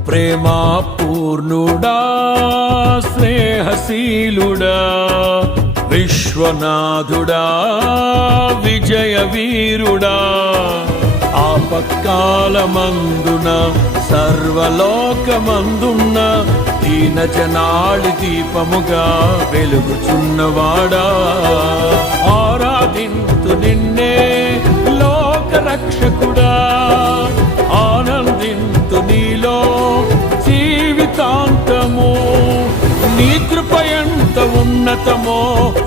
ప్రేమా పూర్ణుడా స్నేహశీలుడా విశ్వనాథుడా విజయ వీరుడా ఆపత్కాలమందున సర్వలోకమందున్న దీన జనాళి దీపముగా వెలుగుచున్నవాడా ఆరాధింతు నిన్నే లోక రక్షకుడా ఆనందింతు నీలో జీవితాంతము నీ కృప ఎంత ఉన్నతమో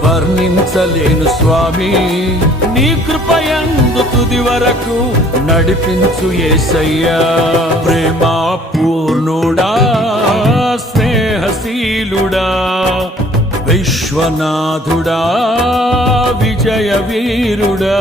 వర్ణించలేను స్వామి నీ కృప యందు తుది వరకు నడిపించు యేసయ్యా ప్రేమా పూర్ణుడా స్నేహశీలుడా విశ్వనాథుడా విజయ వీరుడా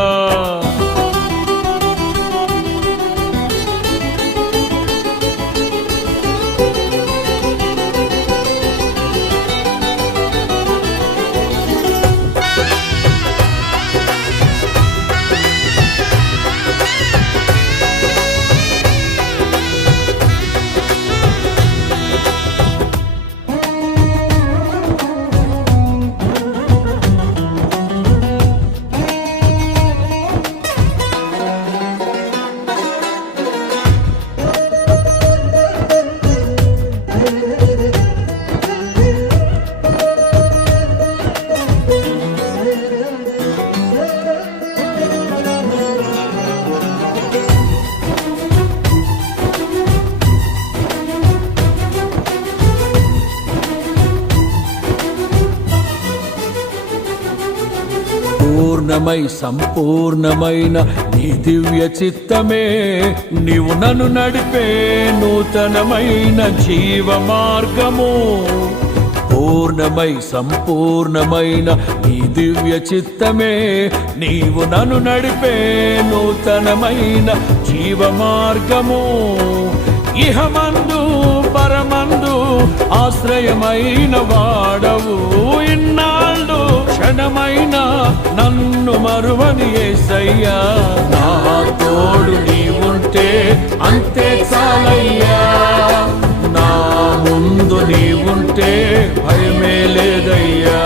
పూర్ణమై సంపూర్ణమైన నీ దివ్య చిత్తమే నీవు నన్ను నడిపే నూతనమైన జీవ మార్గము పూర్ణమై సంపూర్ణమైన నీ దివ్య చిత్తమే నీవు నన్ను నడిపే నూతనమైన జీవ మార్గము ఇహమందు పరమందు ఆశ్రయమైన వాడవు ఇన్నాళ్ళు క్షణమైన నన్ను మరువని యేసయ్యా నా తోడు నీవుంటే అంతే చాలయ్యా నా ముందు నీవుంటే భయమే లేదయ్యా